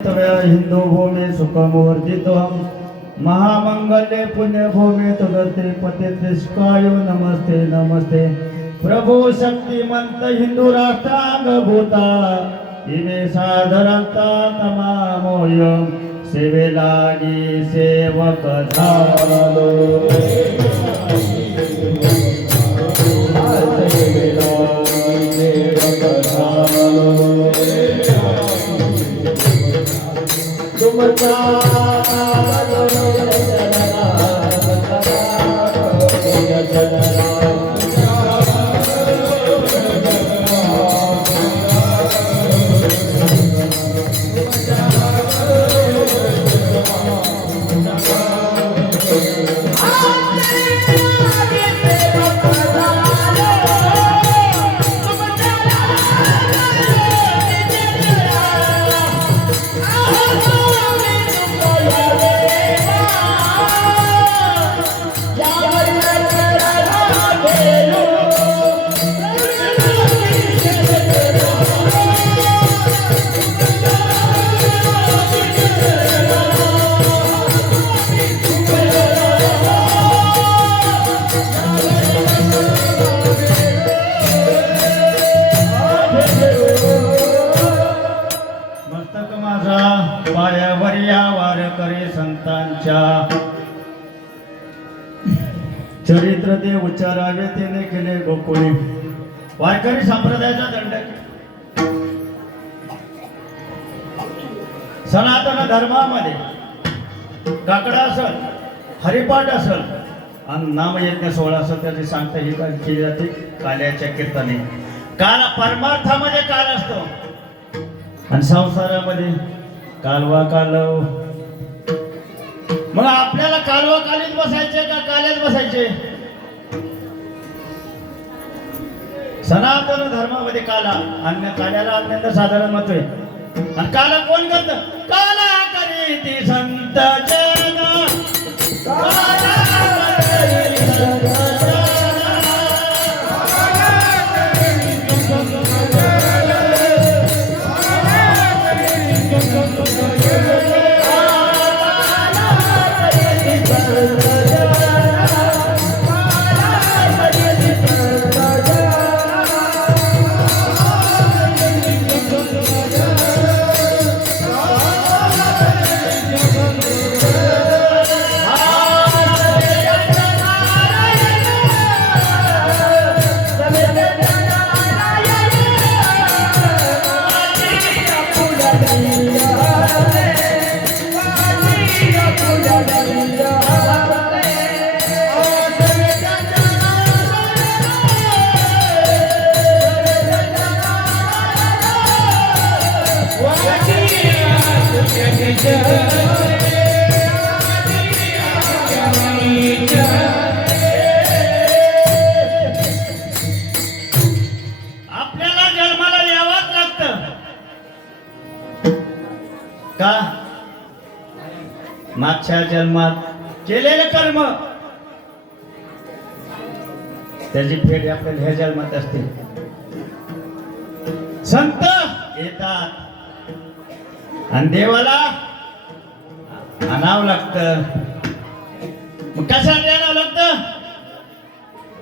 हिंदू भूमी सुखमूर्तित्वं महामंगल्ये पुण्यभूमी तुदते पतितस्कायो नमस्ते नमस्ते प्रभु शक्तिमंत हिंदू राष्ट्रांगभूता इमे सादरंता तमामोय सेवेलागी सेवक झालो चरित्र ते उच्चारावे तेने केले गोकुळी वारकरी संप्रदायाचा दंडक सनातन धर्मामध्ये काकडा असल हरिपाठ असल आणि नामयज्ञ सोहळा असल त्याची सांगता ही केली जाते काल्याच्या कीर्तने काल परमार्थामध्ये काल असतो आणि संसारामध्ये कालवा कालव मग आपल्याला कालवा कालीत बसायचे का काल्यात बसायचे सनातन धर्मामध्ये काला अन्य काल्याला अन्य साधारण मत आहे आणि काला कोण करत काला करीती संत जन काला करीती संत जन आपल्याला जन्माला यावंच लागतं का मागच्या जन्मात केलेलं कर्म त्याची फेड आपल्याला ह्या जन्मात असते संत येतात आणि देवाला आणावं लागतं मग कशासाठी आणावं लागतं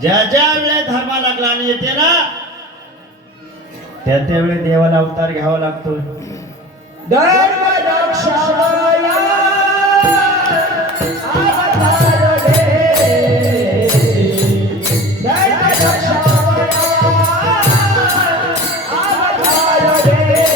ज्या ज्या वेळेस धर्मा लागला आणि येते ना त्या त्यावेळेस देवाला अवतार घ्यावा लागतो धर्म रक्षावया अवतार दे धर्म रक्षावया अवतार दे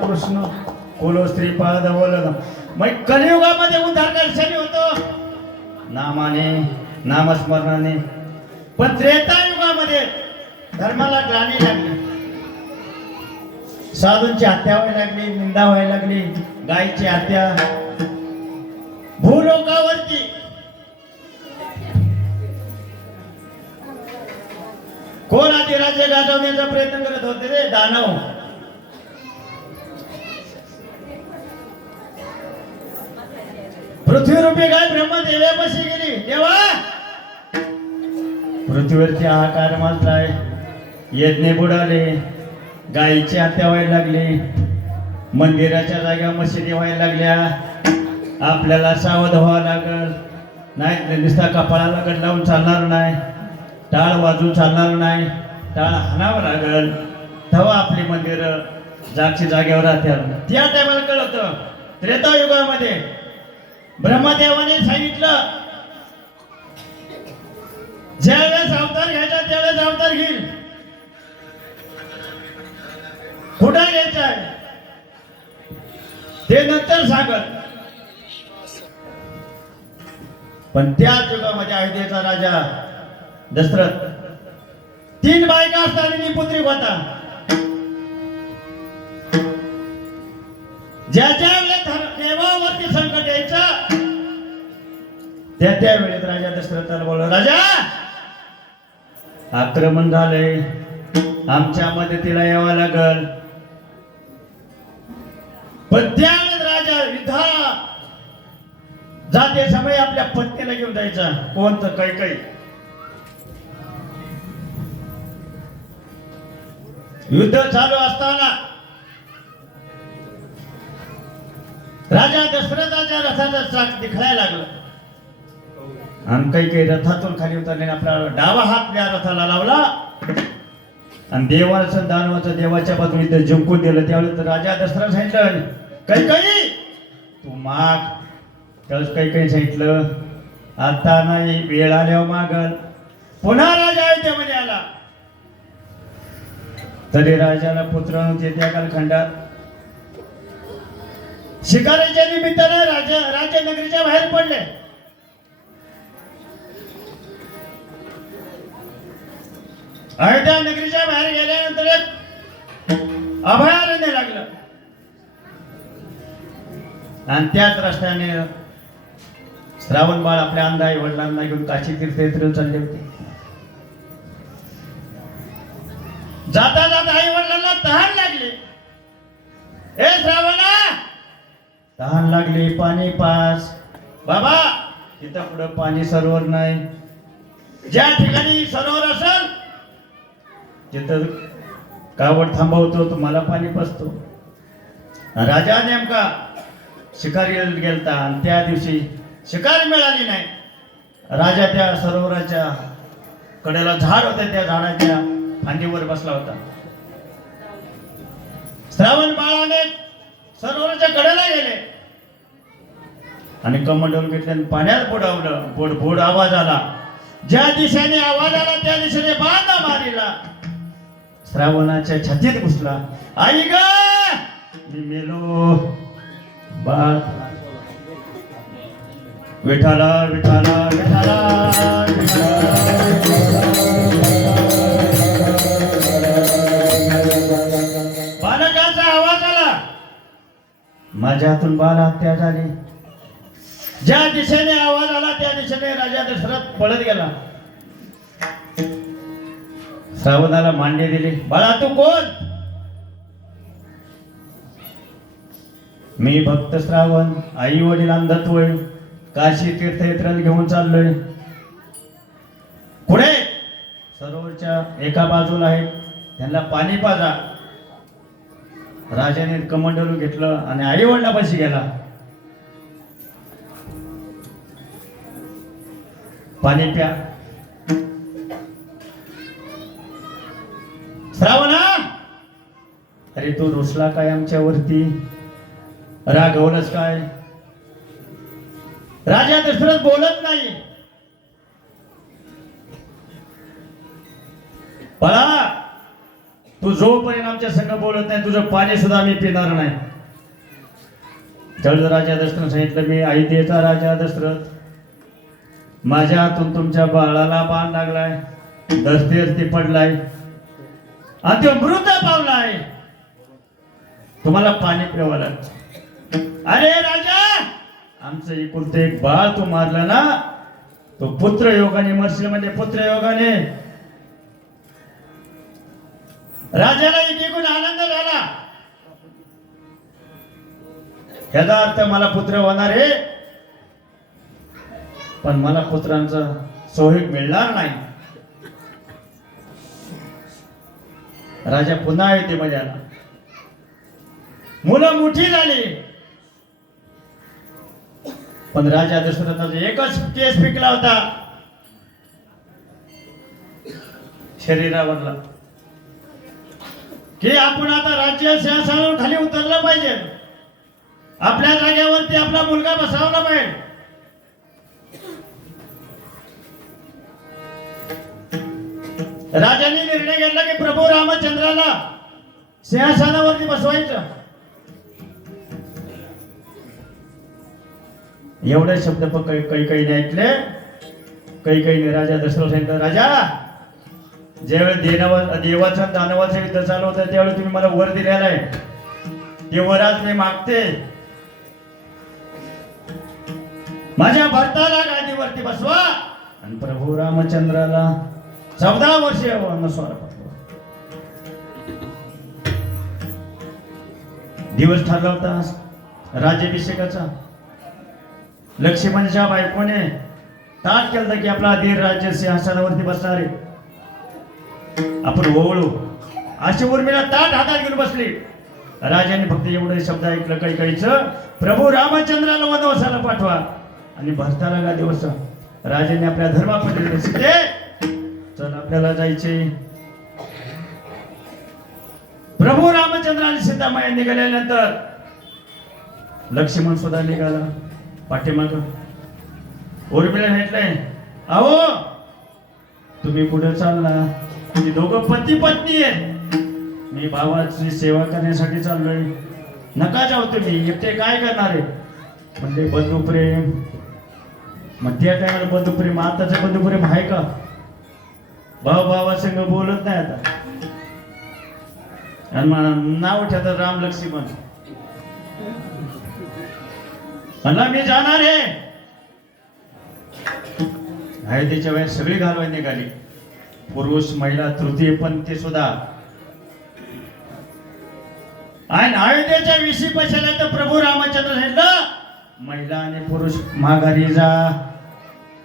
कृष्ण कुलो श्रीपाद वलन. मग कलियुगामध्ये उद्धार कशाने होतो? नामाने, नामस्मरणाने. पण त्रेतायुगामध्ये धर्माला ग्लानी लागली, साधूंची हत्या व्हायला लागली, निंदा व्हायला लागली, गायीची हत्या भूलोकावरती. कोण आधी राज्य गाजवण्याचा प्रयत्न करत होते रे? दानव. पृथ्वीरूपी गाय ब्रह्मदेवापाशी गेली. देवा, पृथ्वीवरती हाहाकार माजलाय, यज्ञ बुडाले, गायीची हत्या व्हायला लागली, मंदिराच्या जागा मशिदी व्हायला लागल्या. आपल्याला सावध व्हावं लागल, नाही नुसता कपाळाला गड लावून चालणार नाही, टाळ वाजून चालणार नाही, टाळ हाणावं लागल, तेव्हा आपली मंदिर जागची जागेवर राहतील. त्या टायमाला कळतं त्रेतायुगामध्ये ब्रह्मदेवाने सांगितलं, ज्यावेळेस अवतार घ्यायचा त्यावेळेस अवतार घेईल. कुठं घ्यायचा आहे ते नंतर सांगत. पण त्याच युगामध्ये अयोध्येचा राजा दशरथ 3 बायका असताना पुत्रिक होता. ज्याच्या वेळेस देवावरती संकट यायचं त्या वेळेत राजा दशरथाला बोलला, राजा आक्रमण झालंय, आमच्या मदतीला यावं लागल. पण त्यावेळेस राजा युद्धाला जाते समय आपल्या पत्नीला घेऊन जायचा. कोणतं? कैकेयी. युद्ध चालू असताना राजा दशरथाच्या रथाचा चाक दिखायला लागला आणि कैकेयी रथातून खाली उतरले, आपला डावा हात त्या रथाला लावला आणि देवाचं दानवाचं देवाच्या बाजूने इथं जिंकून दिलं. त्यावेळेस राजा दशरथ सांगितलं, कैकेयी तू माग. त्यावेळेस कैकेयी सांगितलं, आता नाही, वेळ आल्यावर मागल. पुन्हा राजा अयोध्येमध्ये आला तरी राजाला पुत्र नव्हते. त्या कालखंडात शिकारीच्या निमित्ताने राज्य नगरीच्या बाहेर पडले. अयोध्या नगरीच्या बाहेर गेल्यानंतर एक अभयारण्य लागलं आणि त्याच रस्त्याने श्रावण बाळ आपल्या अंधाई वडिलांना घेऊन काशी तीर्थयात्रेला चालले होते. जाता जाता आई वडिलांना तहान लागली. ए श्रावणा, तहान लागली, पाणी पास. बाबा, तिथं पुढं पाणी सरोवर नाही. ज्या ठिकाणी सरोवर असेल तिथं कावड थांबवतो, तुम्हाला पाणी पाजतो. राजा नेमका शिकारीला गेलता आणि त्या दिवशी शिकारी मिळाली नाही. राजा त्या सरोवराच्या कडेला झाड होते, त्या झाडाच्या फांदीवर बसला होता. श्रावण बाळाने सरोवराच्या कडेला गेले आणि कमंडलून घेतले आणि पाण्यात बुडावलं. बोड आवाज आला. ज्या दिशेने आवाज आला त्या दिशेने बांधा मारिला. श्रावणाच्या छातीत घुसला. आई ग, मी मेलो. बाळ विठाला विठाला विठाला बालकाचा आवाज आला. माझ्या हातून बाल हत्या झाली. ज्या दिशेने आवाज आला त्या दिशेने राजा दशरथ पळत गेला. श्रावणाला मांडे दिली. बाळा, तू कोण? मी भक्त श्रावण, आई वडील अंधत्व, काशी तीर्थयात्रेला घेऊन चाललोय. पुढे सरोवरच्या एका बाजूला आहे, त्यांना पाणी पाजा. राजाने कमंडलू घेतलं आणि आई वडिलापाशी गेला. पाणी प्या. श्रावणा, अरे तू रुसला काय आमच्यावरती? रागवलंच काय? राजा दशरथ बोलत नाही. बाळा, तू जोपर्यंत आमच्या संग बोलत नाही तुझं पाणी सुद्धा आम्ही पिणार नाही. त्यावेळेस राजा दशरथ सांगितलं, मी अयोध्येचा राजा दशरथ, माझ्या हातून तुमच्या बाळाला बाण लागलाय, धस्तीवरती पडलाय आणि तो मृत पावलाय, तुम्हाला पाणी पिवावं लागतं. अरे राजा, आमचं एकुलते एक बाळ तू मारला ना, तो पुत्र योगाने मरशील म्हणजे पुत्र योगाने. राजाला एकीकडून आनंद झाला, याचा अर्थ मला पुत्र होणार आहे, पण मला पुत्रांचा सोहग मिळणार नाही. राजा पुन्हा अयोध्येमध्ये आला, मुलं मोठी झाली, पण राजा दशरथाचा एकच केस पिकला होता शरीरावरला, की आपण आता राज्य सिंहासनावर खाली उतरलं पाहिजे, आपल्या जागेवरती आपला मुलगा बसवला पाहिजे. राजाने निर्णय घेतला की प्रभू रामचंद्राला सिंहासनावरती बसवायचं. एवढे शब्द कैकेयीने ऐकले. कैकेयीने राजा दशरथ सांगितलं, राजा, ज्यावेळी देवाचं दानवाचं युद्ध चालू होतं त्यावेळी तुम्ही मला वर दिलेला आहे, ते वर आज मी मागते, माझ्या भरताला गादीवरती बसवा आणि प्रभू रामचंद्राला 14 वर्ष वनस्वार पाठवा. दिवस ठरला होता राज्याभिषेकाचा. लक्ष्मणच्या बायकोने ताट केलं की आपला धीर राज्य सिंहासनावरती बसणार आहे, आपण ओवळू. अशी उर्मिला ताट हातात घेऊन बसली. राजाने फक्त एवढे शब्द ऐकलं कैकेयीचं, प्रभू रामचंद्राला वनवासाला पाठवा आणि भरताला गादीवर. राजाने आपल्या धर्मापत्नीला, सीते चल आपल्याला जायचे. प्रभू रामचंद्र आणि सीतामाया निघाल्यानंतर लक्ष्मण सुद्धा निघाला पाठीमाग. उर्मिला म्हटलंय, अहो तुम्ही कुठे चालला? तुम्ही दोघं पती पत्नी आहेत, मी भावाची सेवा करण्यासाठी चाललोय, नका जाऊ तुम्ही, एकटे काय करणार आहे? म्हणजे बंधुप्रेम. मग त्या टायमाला बंधुप्रेम, आताचं बंधुप्रेम आहे का? भाऊ भावासंग बोलत नाही आता, आणि नाव ठेवतात राम लक्ष्मण. म्हणला मी जाणार आहे. अयोध्येच्या वेळेस सगळी घालवाय निघाली, पुरुष महिला तृतीय पंथी सुद्धा. आणि अयोध्येच्या 20 पैशाला तर प्रभू रामचंद्र सांगितलं, महिला आणि पुरुष माघारी जा,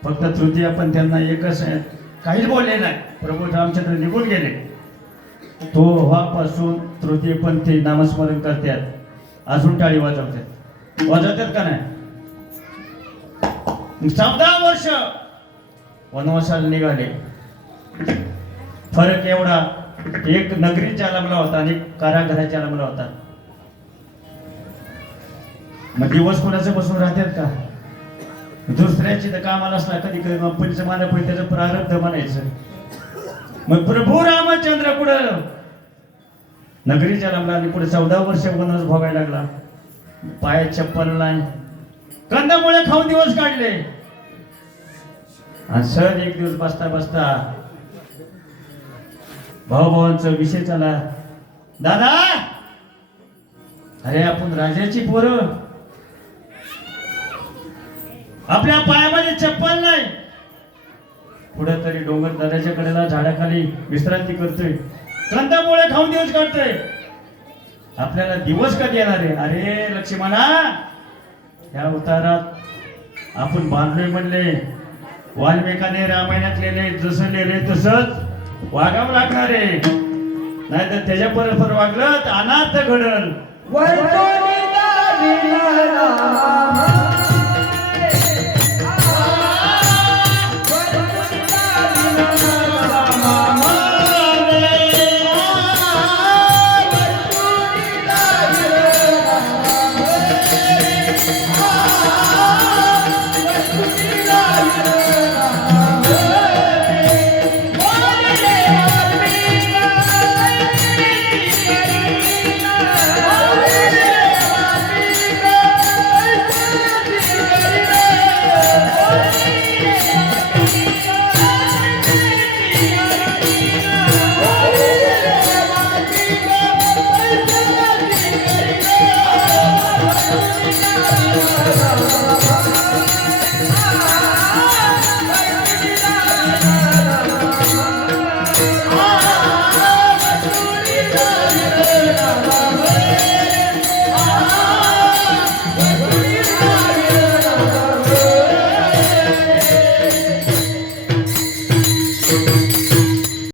फक्त तृतीय पंथ्यांना एकच आहे. काहीच बोलले नाही. प्रभू रामचंद्र निघून गेले. तो व्हापासून तृतीय पंथी नामस्मरण करतात, अजून टाळी वाजवतात का नाही? 14 वर्ष वनवासाला निघाले. फरक एवढा, एक नगरीच्या लांबला होता आणि कारागृहाच्या लांबला होता. मग दिवस कोणाचं बसून राहतात का? दुसऱ्याची तर कामाला असला, कधी कधी कंपनीचं माना पण त्याचं प्रारब्ध म्हणायचं. मग प्रभू रामचंद्र पुढं नगरीच्या लांबला आणि पुढे 14 वर्ष वनवास भोगायला लागला. पायात चप्पल नाही, कंदमुळे खाऊन दिवस काढले. आणि सर एक दिवस बसता बसता भाऊभावांचा विषय चाला, दादा अरे आपण राजाची पोरं, आपल्या पायामध्ये चप्पल नाही, पुढे तरी डोंगर दऱ्याच्या कडेला झाडाखाली विश्रांती करतोय, कंदमुळे खाऊन दिवस काढतोय, आपल्याला दिवस कधी येणार आहे? अरे लक्ष्मणा, या उतारात आपण बांधलोय म्हणले, वाल्मिकाने रामायणात लिहिले, जसं लिहिले तसंच वागावं लागणार आहे, नाहीतर त्याच्या परस्पर वागलं तर अनार्थ घडल.